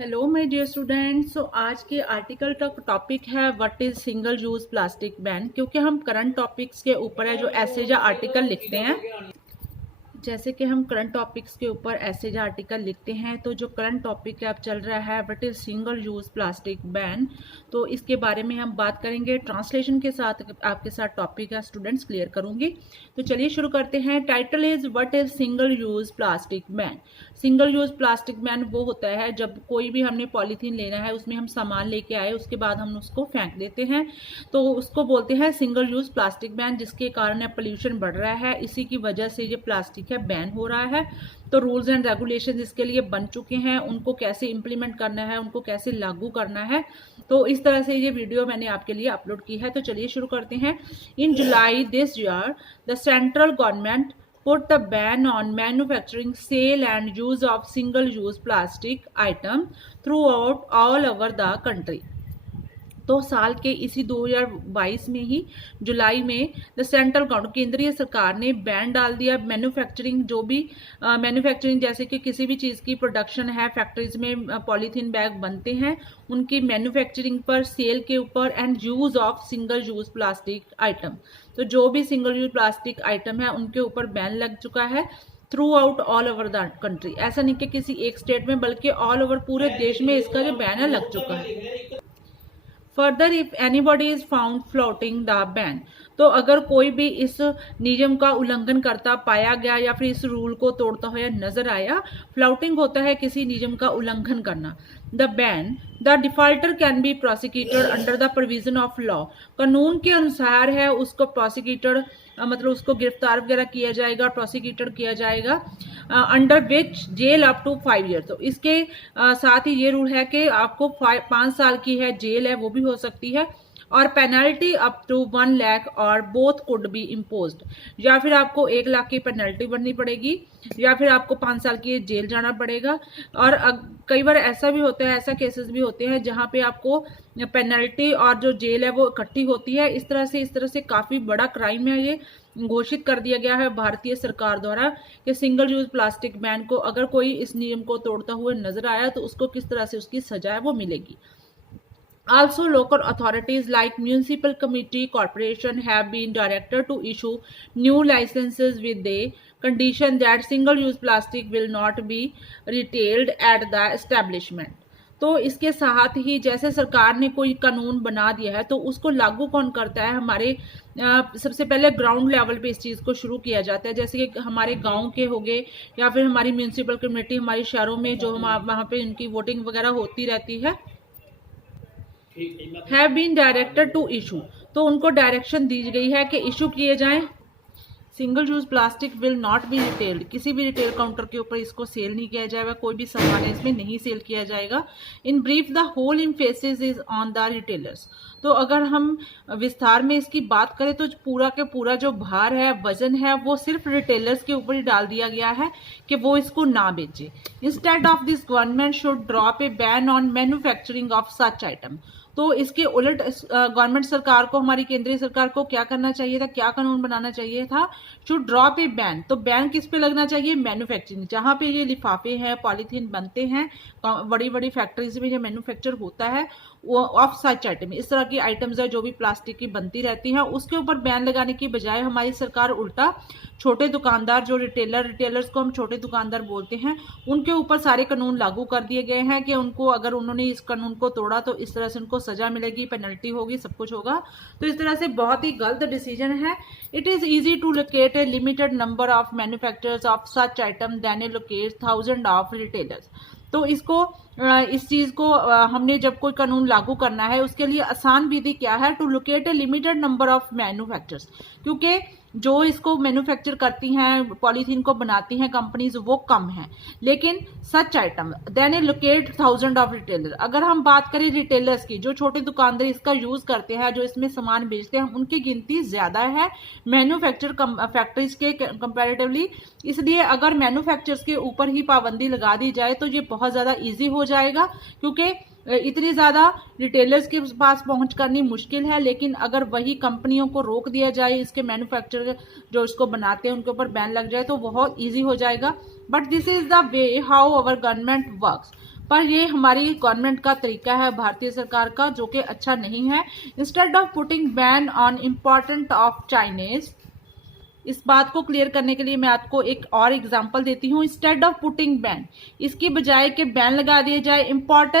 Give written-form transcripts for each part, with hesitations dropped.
Hello my dear students. So आज के article का टॉपिक है what is single use plastic ban. क्योंकि हम करंट टॉपिक्स के ऊपर है जो ऐसे या आर्टिकल लिखते हैं, जैसे कि हम करंट टॉपिक्स के ऊपर ऐसे या आर्टिकल लिखते हैं, तो जो करंट टॉपिक अब चल रहा है what is single use plastic ban, तो इसके बारे में हम बात करेंगे। ट्रांसलेशन के साथ आपके साथ टॉपिक है स्टूडेंट्स क्लियर करूंगी। तो चलिए शुरू करते हैं। Title is what is single use plastic ban. Single use plastic ban वो होता है जब कोई भी हमने पॉलीथीन लेना है, उसमें हम सामान लेके आए, उसके बाद हम उसको फेंक देते हैं, तो उसको बोलते हैं सिंगल यूज प्लास्टिक बैन, जिसके कारण पोल्यूशन बढ़ रहा है। इसी की वजह से ये प्लास्टिक है बैन हो रहा है। तो रूल्स एंड रेगुलेशन इसके लिए बन चुके हैं, उनको कैसे इंप्लीमेंट करना है, उनको कैसे लागू करना है, तो इस तरह से ये वीडियो मैंने आपके लिए अपलोड की है। तो चलिए शुरू करते हैं। In July this year the central government put the ban on manufacturing, sale and use of single-use plastic items throughout all over the country। तो साल के इसी 2022 में ही जुलाई में द सेंट्रल गवर्नमेंट केंद्रीय सरकार ने बैन डाल दिया। मैन्युफैक्चरिंग, जो भी मैन्युफैक्चरिंग जैसे कि किसी भी चीज़ की प्रोडक्शन है, फैक्ट्रीज में पॉलीथीन बैग बनते हैं, उनकी मैन्युफैक्चरिंग पर, सेल के ऊपर and use of single use plastic item, तो जो भी सिंगल यूज प्लास्टिक आइटम है उनके ऊपर बैन लग चुका है through out all over the country. ऐसा नहीं कि किसी एक स्टेट में, बल्कि ऑल ओवर पूरे देश में इसका जो बैन है लग चुका है। Further if anybody is found floating the ban, तो अगर कोई भी इस नियम का उल्लंघन करता पाया गया या फिर इस रूल को तोड़ता हुआ नजर आया, फ्लाउटिंग होता है किसी नियम का उल्लंघन करना। The ban the defaulter can be prosecuted under the provision of law, कानून के अनुसार है उसको प्रोसिक्यूटेड, मतलब उसको गिरफ्तार वगैरह किया जाएगा, प्रोसिक्यूटेड किया जाएगा, under which jail up to 5 year. तो इसके साथ ही ये रूल है कि आपको 5 साल की है जेल है वो भी हो सकती है, और पेनल्टी अप टू 1 लाख और बोथ कुड बी इम्पोज्ड। या फिर आपको 1 लाख की पेनल्टी भरनी पड़ेगी या फिर आपको 5 साल की जेल जाना पड़ेगा। और कई बार ऐसा भी होता है, ऐसा केसेस भी होते हैं जहां पे आपको पेनल्टी और जो जेल है वो इकट्ठी होती है। इस तरह से काफी बड़ा क्राइम है ये घोषित कर दिया गया है भारतीय सरकार द्वारा कि सिंगल यूज प्लास्टिक बैन को अगर कोई इस नियम को तोड़ता हुआ नजर आया तो उसको किस तरह से उसकी सजा है वो मिलेगी। Also, local authorities like municipal committee corporation have been directed to issue new licenses with the condition that single-use plastic will not be retailed at the establishment। तो इसके साथ ही जैसे सरकार ने कोई कानून बना दिया है तो उसको लागू कौन करता है? हमारे सबसे पहले ग्राउंड लेवल पे इस चीज़ को शुरू किया जाता है, जैसे कि हमारे गांव के हो गए या फिर हमारी म्यूनिसिपल कमेटी, हमारे शहरों में जो हम वहाँ पे इनकी वोटिंग वगैरह होती रहती है, have been directed to issue, तो उनको डायरेक्शन दी गई है कि इशू किए जाएं। Single use plastic will not be retailed, किसी भी रिटेल काउंटर के ऊपर इसको सेल नहीं किया जाएगा, कोई भी सामान इसमें नहीं सेल किया जाएगा। In brief the whole emphasis is on the retailers. तो अगर हम विस्तार में इसकी बात करें तो पूरा के पूरा जो भार है, वजन है, वो सिर्फ रिटेलर्स के ऊपर ही डाल दिया गया है कि वो इसको ना बेचे। Instead of this government should drop A ban on manufacturing of such item. तो इसके उलट गवर्नमेंट सरकार को, हमारी केंद्रीय सरकार को क्या करना चाहिए था, क्या कानून बनाना चाहिए था? Should drop A ban. तो बैन किस पे लगना चाहिए? मैन्युफैक्चरिंग, जहां पे ये लिफाफे हैं, पॉलीथीन बनते हैं, बड़ी बड़ी फैक्ट्रीज में ये मैन्युफैक्चर होता है, वो ऑफ सच आइटम, इस तरह की आइटम्स है जो भी प्लास्टिक की बनती रहती हैं, उसके ऊपर बैन लगाने की बजाय हमारी सरकार उल्टा छोटे दुकानदार, जो रिटेलर्स को हम छोटे दुकानदार बोलते हैं, उनके ऊपर सारे कानून लागू कर दिए गए हैं कि उनको, अगर उन्होंने इस कानून को तोड़ा तो इस तरह से उनको सजा मिलेगी, पेनल्टी होगी, सब कुछ होगा। तो इस तरह से बहुत ही गलत डिसीजन है। It is easy to locate a limited number of manufacturers of such item than a locate thousand of retailers. तो इसको, इस चीज को हमने जब कोई कानून लागू करना है उसके लिए आसान विधि क्या है? To locate a limited number of manufacturers, क्योंकि जो इसको मैन्युफैक्चर करती हैं, पॉलीथीन को बनाती हैं कंपनीज, वो कम है, लेकिन such item than a locate thousand of retailer. अगर हम बात करें रिटेलर्स की, जो छोटे दुकानदार इसका यूज करते हैं, जो इसमें सामान बेचते हैं, उनकी गिनती ज्यादा है मैन्युफैक्चर फैक्ट्रीज के कंपैरेटिवली। इसलिए अगर मैन्युफैक्चरर्स के ऊपर ही पाबंदी लगा दी जाए तो ये बहुत ज्यादा ईजी हो जाएगा, क्योंकि इतनी ज्यादा रिटेलर्स के पास पहुंच करनी मुश्किल है। लेकिन अगर वही कंपनियों को रोक दिया जाए, इसके मैन्युफैक्चरर जो इसको बनाते हैं उनके ऊपर बैन लग जाए तो बहुत इजी हो जाएगा। But this is the way how our government works. पर ये हमारी गवर्नमेंट का तरीका है, भारतीय सरकार का, जो कि अच्छा नहीं है। Instead of putting ban on important of Chinese, इस बात को क्लियर करने के लिए मैं आपको एक और एग्जांपल देती हूँ। इंस्टेड ऑफ पुटिंग बैन, इसकी बजाय के बैन लगा दिया जाए इंपोर्ट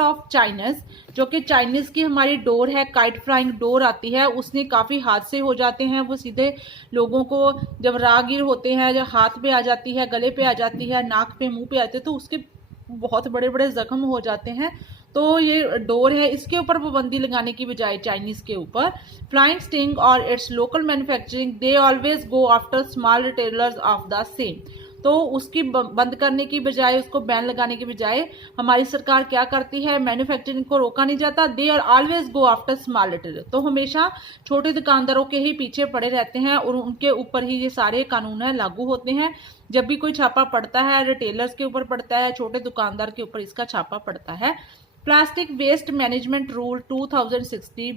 ऑफ चाइनीज, जो कि चाइनीज की हमारी डोर है, काइट फ्लाइंग डोर आती है, उसने काफी हादसे हो जाते हैं। वो सीधे लोगों को, जब राहगीर होते हैं, जब हाथ पे आ जाती है, गले पे आ जाती है, नाक पे, मुंह पे आते हैं, तो उसके बहुत बड़े बड़े जख्म हो जाते हैं। तो ये डोर है, इसके ऊपर पाबंदी लगाने की बजाय चाइनीज के ऊपर फ्लाइंग स्टिंग और it's local manufacturing, they always go after small retailers of the same. तो उसकी बंद करने की बजाय, उसको बैन लगाने की बजाय हमारी सरकार क्या करती है, मैन्युफैक्चरिंग को रोका नहीं जाता, they are always go after small retailer. तो हमेशा छोटे दुकानदारों के ही पीछे पड़े रहते हैं और उनके ऊपर ही ये सारे कानून है लागू होते हैं। जब भी कोई छापा पड़ता है, रिटेलर्स के ऊपर पड़ता है, छोटे दुकानदार के ऊपर इसका छापा पड़ता है। Plastic waste management rule 2060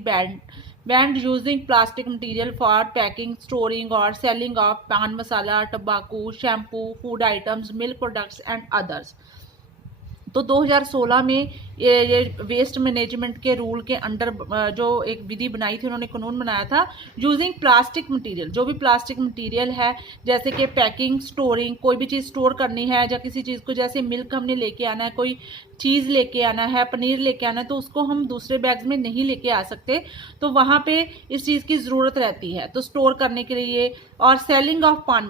banned using plastic material for packing, storing और selling of paan masala, tobacco, shampoo, food items, milk products and others. तो 2016 में ये वेस्ट मैनेजमेंट के रूल के अंडर जो एक विधि बनाई थी, उन्होंने कानून बनाया था, यूजिंग प्लास्टिक मटेरियल, जो भी प्लास्टिक मटेरियल है, जैसे कि पैकिंग, स्टोरिंग, कोई भी चीज़ स्टोर करनी है, या किसी चीज़ को, जैसे मिल्क हमने लेके आना है, कोई चीज़ लेके आना है, पनीर लेके आना है, तो उसको हम दूसरे बैग्स में नहीं लेके आ सकते, तो वहाँ पे इस चीज़ की ज़रूरत रहती है, तो स्टोर करने के लिए। और सेलिंग ऑफ पान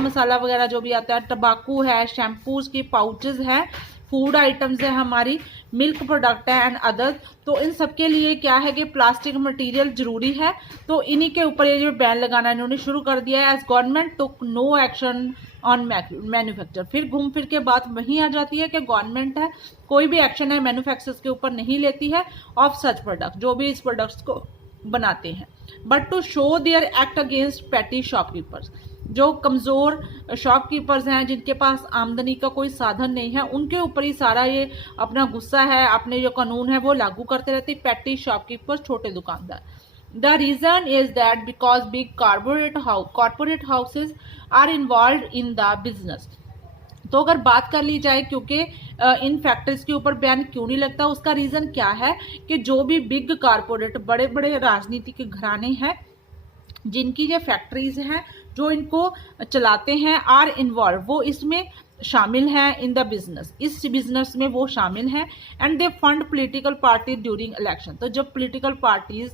मसाला वगैरह जो भी आता है, टबाकू है, शैम्पूज के पाउचेज है, फूड आइटम्स है, हमारी मिल्क प्रोडक्ट है एंड अदर। तो इन सब के लिए क्या है कि प्लास्टिक मटेरियल जरूरी है, तो इन्हीं के ऊपर ये जो बैन लगाना इन्होंने शुरू कर दिया है। As government took no action on manufacture, फिर घूम फिर के बात वहीं आ जाती है कि गवर्नमेंट है, कोई भी एक्शन है मैन्युफैक्चरर्स के ऊपर नहीं लेती है ऑफ सच प्रोडक्ट, जो भी इस प्रोडक्ट्स को बनाते हैं। But to show their act against petty shopkeepers, जो कमज़ोर शॉपकीपर्स हैं, जिनके पास आमदनी का कोई साधन नहीं है, उनके ऊपर ही सारा ये अपना गुस्सा है, अपने जो कानून है वो लागू करते रहते, पैटी शॉपकीपर्स, छोटे दुकानदार। The reason is that because big corporate houses are involve in the business. तो अगर बात कर ली जाए क्योंकि इन फैक्टरीज के ऊपर बैन क्यों नहीं लगता, उसका रीजन क्या है कि जो भी बिग कॉर्पोरेट, बड़े बड़े राजनीतिक घराने हैं, जिनकी ये फैक्ट्रीज हैं, जो इनको चलाते हैं, आर इन्वॉल्व, वो इसमें शामिल हैं, इन द बिजनेस, इस बिजनेस में वो शामिल हैं। And they fund political party during election, तो जब पॉलिटिकल पार्टीज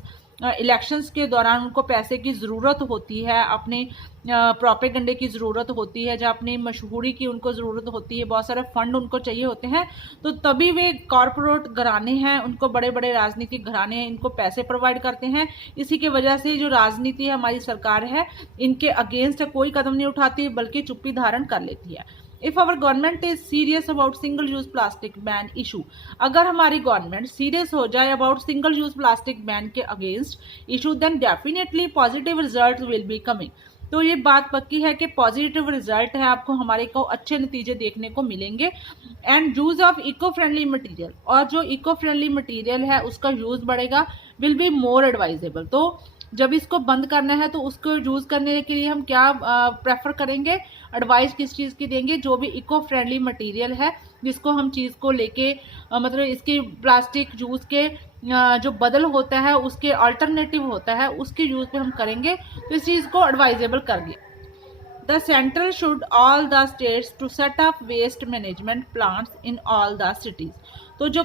इलेक्शंस के दौरान उनको पैसे की ज़रूरत होती है, अपने प्रोपेगेंडे की ज़रूरत होती है, जब अपनी मशहूरी की उनको ज़रूरत होती है, बहुत सारे फंड उनको चाहिए होते हैं, तो तभी वे कॉरपोरेट घराने हैं, उनको बड़े बड़े राजनीतिक घराने हैं, इनको पैसे प्रोवाइड करते हैं। इसी की वजह से जो राजनीति है, हमारी सरकार है, इनके अगेंस्ट कोई कदम नहीं उठाती, बल्कि चुप्पी धारण कर लेती है। If our government is serious about single use plastic ban issue, अगर हमारी गवर्नमेंट सीरियस हो जाए about single use plastic ban के against issue, then definitely positive result will be coming. तो ये बात पक्की है कि पॉजिटिव रिजल्ट है, आपको हमारे को अच्छे नतीजे देखने को मिलेंगे। And use of eco friendly material, और जो इको फ्रेंडली मटीरियल है उसका यूज बढ़ेगा, विल बी मोर एडवाइजेबल। तो जब इसको बंद करना है तो उसको यूज करने के लिए हम क्या प्रेफर करेंगे, एडवाइस किस चीज़ की देंगे, जो भी इको फ्रेंडली मटेरियल है, जिसको हम चीज़ को लेके मतलब इसकी प्लास्टिक यूज के जो बदल होता है, उसके अल्टरनेटिव होता है, उसके यूज पे हम करेंगे, तो इस चीज़ को एडवाइजेबल कर दिया। The central should all the states to set up waste management plants in all the cities. तो जो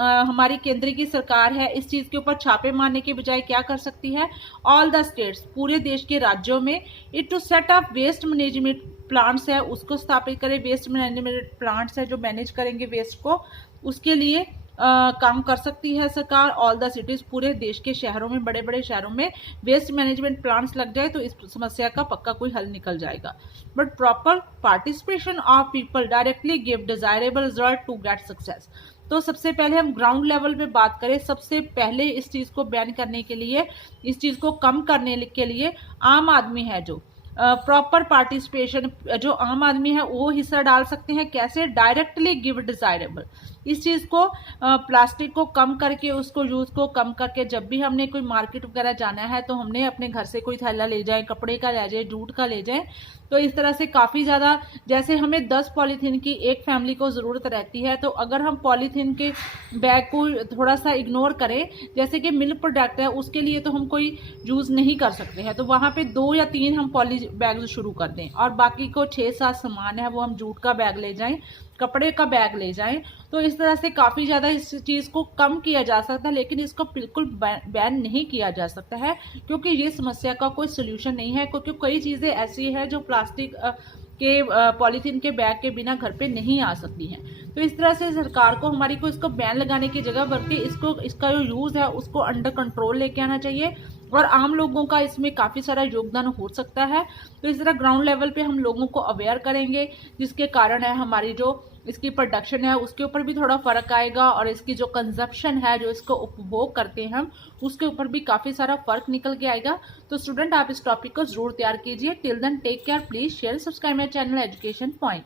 हमारी केंद्र की सरकार है, इस चीज़ के ऊपर छापे मारने के बजाय क्या कर सकती है, ऑल द स्टेट्स, पूरे देश के राज्यों में, it to set up waste management plants है, उसको स्थापित करें, वेस्ट मैनेजमेंट प्लांट्स है जो मैनेज करेंगे वेस्ट को, उसके लिए काम कर सकती है सरकार। ऑल द सिटीज, पूरे देश के शहरों में, बड़े बड़े शहरों में वेस्ट मैनेजमेंट प्लांट्स लग जाए तो इस समस्या का पक्का कोई हल निकल जाएगा। But proper participation of people directly give desirable result to get success. तो सबसे पहले हम ग्राउंड लेवल पे बात करें, सबसे पहले इस चीज़ को बैन करने के लिए, इस चीज़ को कम करने के लिए आम आदमी है जो प्रॉपर पार्टिसिपेशन, जो आम आदमी है वो हिस्सा डाल सकते हैं। कैसे, डायरेक्टली गिव डिजायरेबल, इस चीज़ को प्लास्टिक को कम करके, उसको यूज़ को कम करके, जब भी हमने कोई मार्केट वगैरह जाना है तो हमने अपने घर से कोई थैला ले जाए, कपड़े का ले जाए, जूट का ले जाए, तो इस तरह से काफ़ी ज़्यादा, जैसे हमें 10 पॉलीथीन की एक फैमिली को ज़रूरत रहती है, तो अगर हम पॉलीथीन के बैग को थोड़ा सा इग्नोर करें, जैसे कि मिल्क प्रोडक्ट है उसके लिए तो हम कोई यूज़ नहीं कर सकते हैं, तो वहाँ पे 2 या 3 हम पॉली बैग शुरू कर दें और बाकी को 6-7 सामान है वो हम जूट का बैग ले जाएं, कपड़े का बैग ले जाएं। तो इस तरह से काफ़ी ज़्यादा इस चीज़ को कम किया जा सकता है, लेकिन इसको बिल्कुल बैन नहीं किया जा सकता है, क्योंकि ये समस्या का कोई सोल्यूशन नहीं है। क्योंकि कई चीज़ें ऐसी है जो प्लास्टिक के पॉलीथीन के बैग के बिना घर पे नहीं आ सकती हैं। तो इस तरह से सरकार को हमारी को इसको बैन लगाने की जगह बल्कि इसका जो यूज़ है उसको अंडर कंट्रोल लेके आना चाहिए, और आम लोगों का इसमें काफ़ी सारा योगदान हो सकता है। तो इस तरह ग्राउंड लेवल पे हम लोगों को अवेयर करेंगे, जिसके कारण है हमारी जो इसकी प्रोडक्शन है उसके ऊपर भी थोड़ा फर्क आएगा, और इसकी जो कंजप्शन है, जो इसको उपभोग करते हैं हम, उसके ऊपर भी काफ़ी सारा फर्क निकल के आएगा। तो स्टूडेंट, आप इस टॉपिक को जरूर तैयार कीजिए। Till then take care, please share, subscribe my channel Education point.